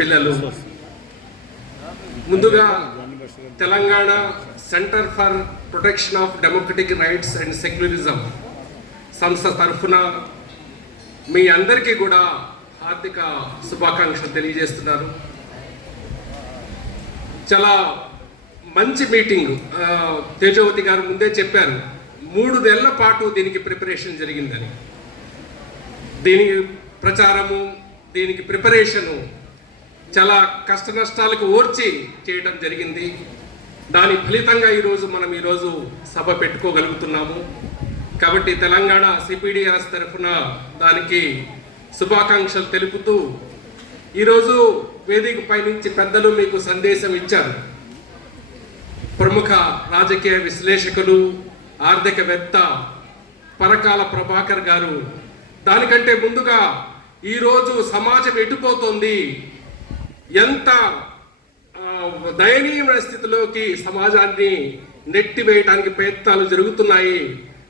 పిల్లలు. ముందుగా Telangana centre for protection of democratic rights and secularism సంస్థ తరఫున మీ అందరికీ కూడా హార్దిక శుభాకాంక్షలు తెలియజేస్తున్నారు. చాలా మంచి మీటింగ్ తేజవతి గారు ముందే చెప్పారు. మూడు నెలల పాటు దీనికి ప్రిపరేషన్ జరిగిందని. దీనికి ప్రచారము దీనికి ప్రిపరేషను చాలా కష్ట నష్టాలకు ఓర్చి చేయడం జరిగింది. దాని ఫలితంగా ఈరోజు మనం ఈరోజు సభ పెట్టుకోగలుగుతున్నాము. కాబట్టి తెలంగాణ సిపిడిఆర్ఎస్ తరఫున దానికి శుభాకాంక్షలు తెలుపుతూ ఈరోజు వేదిక పైనుంచి పెద్దలు మీకు సందేశం ఇచ్చారు. ప్రముఖ రాజకీయ విశ్లేషకులు ఆర్థికవేత్త పరకాల ప్రభాకర్ గారు. దానికంటే ముందుగా ఈరోజు సమాజం ఎటుపోతుంది? ఎంత దయనీయమైన స్థితిలోకి సమాజాన్ని నెట్టివేయడానికి ప్రయత్నాలు జరుగుతున్నాయి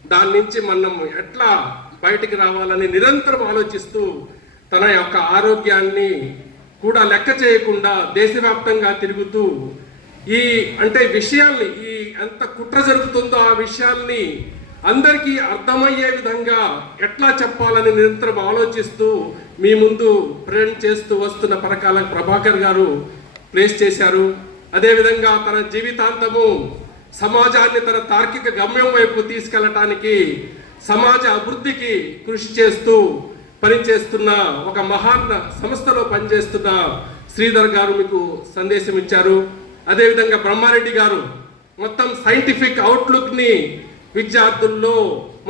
దాని నుంచి మనం ఎట్లా బయటికి రావాలని నిరంతరం ఆలోచిస్తూ తన యొక్క ఆరోగ్యాన్ని కూడా లెక్క చేయకుండా దేశవ్యాప్తంగా తిరుగుతూ ఈ అంటే విషయాల్ని ఈ ఎంత కుట్ర జరుగుతుందో ఆ విషయాల్ని అందరికీ అర్థమయ్యే విధంగా ఎట్లా చెప్పాలని నిరంతరం ఆలోచిస్తూ మీ ముందు ప్రజెంట్ చేస్తూ వస్తున్న పరకాల ప్రభాకర్ గారు ప్లేస్ చేశారు. అదేవిధంగా తన జీవితాంతము సమాజాన్ని తన తార్కిక గమ్యం వైపు తీసుకెళ్ళటానికి సమాజ అభివృద్ధికి కృషి చేస్తూ పనిచేస్తున్న ఒక మహాన్ సంస్థలో పనిచేస్తున్న శ్రీధర్ గారు మీకు సందేశం ఇచ్చారు అదేవిధంగా బ్రహ్మారెడ్డి గారు మొత్తం సైంటిఫిక్ అవుట్లుక్ని విద్యార్థుల్లో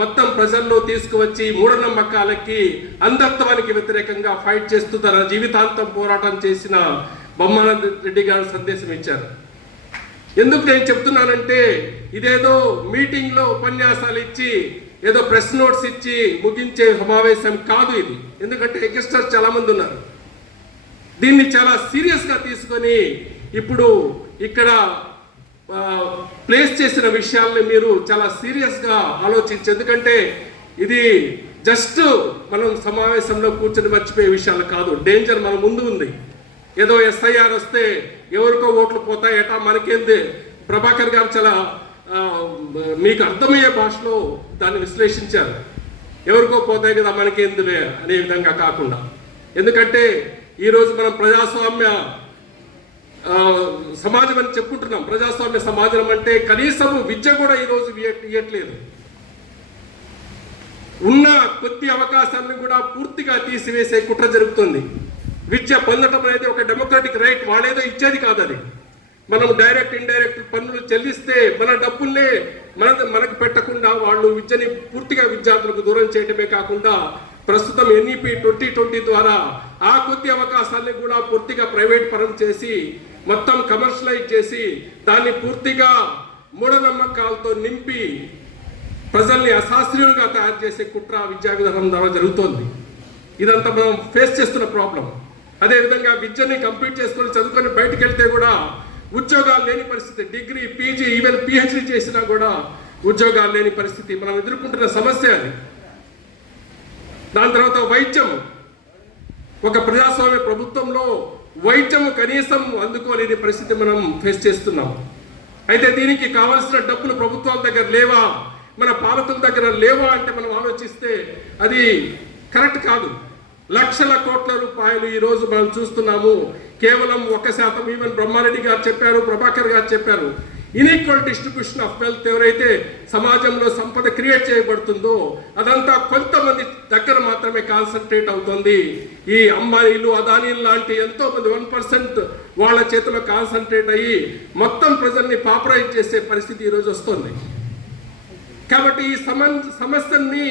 మొత్తం ప్రజల్లో తీసుకువచ్చి మూఢనమ్మకాలకి అంధత్వానికి వ్యతిరేకంగా ఫైట్ చేస్తూ తన జీవితాంతం పోరాటం చేసిన బొమ్మానంద రెడ్డి గారు సందేశం ఇచ్చారు. ఎందుకు నేను చెప్తున్నానంటే ఇదేదో మీటింగ్లో ఉపన్యాసాలు ఇచ్చి ఏదో ప్రెస్ నోట్స్ ఇచ్చి ముగించే సమావేశం కాదు ఇది. ఎందుకంటే యంగ్స్టర్స్ చాలామంది ఉన్నారు. దీన్ని చాలా సీరియస్గా తీసుకొని ఇప్పుడు ఇక్కడ ప్లేస్ చేసిన విషయాల్ని మీరు చాలా సీరియస్గా ఆలోచించి ఎందుకంటే ఇది జస్ట్ మనం సమావేశంలో కూర్చొని మర్చిపోయే విషయాలు కాదు. డేంజర్ మన ముందు ఉంది. ఏదో ఎస్ఐఆర్ వస్తే ఎవరికో ఓట్లు పోతాయట మనకేంది? ప్రభాకర్ గారు చాలా మీకు అర్థమయ్యే భాషలో దాన్ని విశ్లేషించారు. ఎవరికో పోతాయి కదా మనకేందులే అనే విధంగా కాకుండా. ఎందుకంటే ఈరోజు మనం ప్రజాస్వామ్య సమాజం అని చెప్పుకుంటున్నాం. ప్రజాస్వామ్య సమాజం అంటే కనీసం విద్య కూడా ఈరోజు ఇయ్య- ఇయ్యట్లేదు. ఉన్న కొద్ది అవకాశాలను కూడా పూర్తిగా తీసివేసే కుట్ర జరుగుతుంది. విద్య పొందటం అనేది ఒక డెమోక్రటిక్ రైట్ వాళ్ళేదో ఇచ్చేది కాదు అది మనం డైరెక్ట్ ఇండైరెక్ట్ పన్నులు చెల్లిస్తే మన డబ్బుల్నే మన మనకు పెట్టకుండా వాళ్ళు విద్యని పూర్తిగా విద్యార్థులకు దూరం చేయటమే కాకుండా ప్రస్తుతం ఎన్ఈపి ట్వంటీ ట్వంటీ ద్వారా ఆ కొద్ది అవకాశాలను కూడా పూర్తిగా ప్రైవేట్ పరం చేసి మొత్తం కమర్షియలైజ్ చేసి దాన్ని పూర్తిగా మూఢనమ్మకాలతో నింపి ప్రజల్ని అశాస్త్రీయులుగా తయారు చేసే కుట్ర విద్యా విధానం ద్వారా జరుగుతోంది. ఇదంతా మనం ఫేస్ చేస్తున్న ప్రాబ్లం అదేవిధంగా విద్యని కంప్లీట్ చేసుకొని చదువుకొని బయటకు వెళ్తే కూడా ఉద్యోగాలు లేని పరిస్థితి. డిగ్రీ పీజీ ఈవెన్ పిహెచ్డి చేసినా కూడా ఉద్యోగాలు లేని పరిస్థితి. మనం ఎదుర్కొంటున్న సమస్య అది. దాని తర్వాత వైద్యం. ఒక ప్రజాస్వామ్య ప్రభుత్వంలో వైద్యం కనీసం అందుకోలేని పరిస్థితి మనం ఫేస్ చేస్తున్నాం. అయితే దీనికి కావాల్సిన డబ్బులు ప్రభుత్వాల దగ్గర లేవా? మన పాలకుల దగ్గర లేవా అంటే మనం ఆలోచిస్తే అది కరెక్ట్ కాదు. లక్షల కోట్ల రూపాయలు ఈరోజు మనం చూస్తున్నాము. కేవలం ఒక శాతం. ఈవెన్ బ్రహ్మారెడ్డి గారు చెప్పారు ప్రభాకర్ గారు చెప్పారు. ఇన్ఈక్వల్ డిస్ట్రిబ్యూషన్ ఆఫ్ వెల్త్ ఎవరైతే సమాజంలో సంపద క్రియేట్ చేయబడుతుందో అదంతా కొంతమంది దగ్గర మాత్రమే కాన్సన్ట్రేట్ అవుతుంది. ఈ అంబానీలు అదానీలు లాంటి ఎంతో మంది వన్ పర్సెంట్ వాళ్ళ చేతిలో కాన్సన్ట్రేట్ అయ్యి మొత్తం ప్రజల్ని పాపరైజ్ చేసే పరిస్థితి ఈరోజు వస్తుంది. కాబట్టి ఈ సమ సమస్యని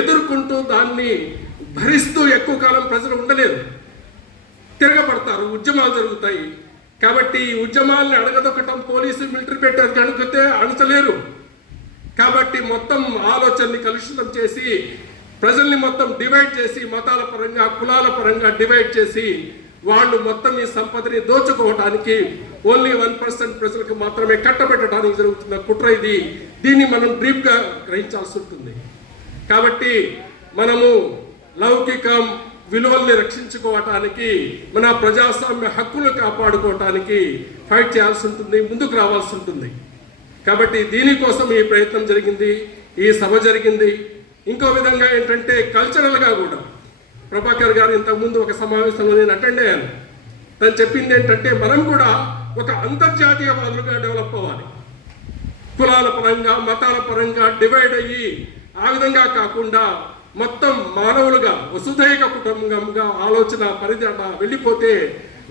ఎదుర్కొంటూ దాన్ని భరిస్తూ ఎక్కువ కాలం ప్రజలు ఉండలేరు. తిరగబడతారు ఉద్యమాలు జరుగుతాయి. కాబట్టి ఈ ఉద్యమాలను అడగదొక్కటం పోలీసు మిలిటరీ పెట్టేది అడిగితే అణచలేరు. కాబట్టి మొత్తం ఆలోచనని కలుషితం చేసి ప్రజల్ని మొత్తం డివైడ్ చేసి మతాల పరంగా కులాల పరంగా డివైడ్ చేసి వాళ్ళు మొత్తం ఈ సంపదని దోచుకోవడానికి ఓన్లీ వన్ పర్సెంట్ ప్రజలకు మాత్రమే కట్టబెట్టడానికి జరుగుతున్న కుట్ర ఇది. దీన్ని మనం డ్రీప్గా గ్రహించాల్సి ఉంటుంది. కాబట్టి మనము లౌకికం విలువల్ని రక్షించుకోవటానికి మన ప్రజాస్వామ్య హక్కులు కాపాడుకోవటానికి ఫైట్ చేయాల్సి ఉంటుంది ముందుకు రావాల్సి ఉంటుంది. కాబట్టి దీనికోసం ఈ ప్రయత్నం జరిగింది ఈ సభ జరిగింది. ఇంకో విధంగా ఏంటంటే కల్చరల్గా కూడా. ప్రభాకర్ గారు ఇంతకుముందు ఒక సమావేశంలో నేను అటెండ్ అయ్యాను. తను చెప్పింది ఏంటంటే మనం కూడా ఒక అంతర్జాతీయవాదులుగా డెవలప్ అవ్వాలి. కులాల పరంగా మతాల పరంగా డివైడ్ అయ్యి ఆ విధంగా కాకుండా మొత్తం మానవులుగా వసుధైక కుటుంబంగా ఆలోచన పరిధి అలా వెళ్ళిపోతే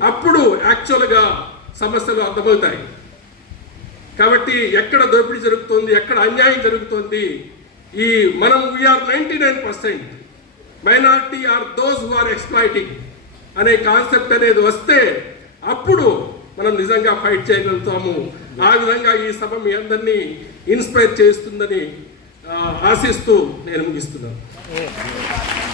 అప్పుడు యాక్చువల్గా సమస్యలు అర్థమవుతాయి. కాబట్టి ఎక్కడ దోపిడీ జరుగుతుంది ఎక్కడ అన్యాయం జరుగుతుంది ఈ మనం we are ninety nine percent minority are those who are exploiting అనే కాన్సెప్ట్ అనేది వస్తే అప్పుడు మనం నిజంగా ఫైట్ చేయగలుగుతాము. ఆ విధంగా ఈ సభ మీ అందరినీ ఇన్స్పైర్ చేస్తుందని ఆశిస్తూ నేను ముగిస్తున్నాను. है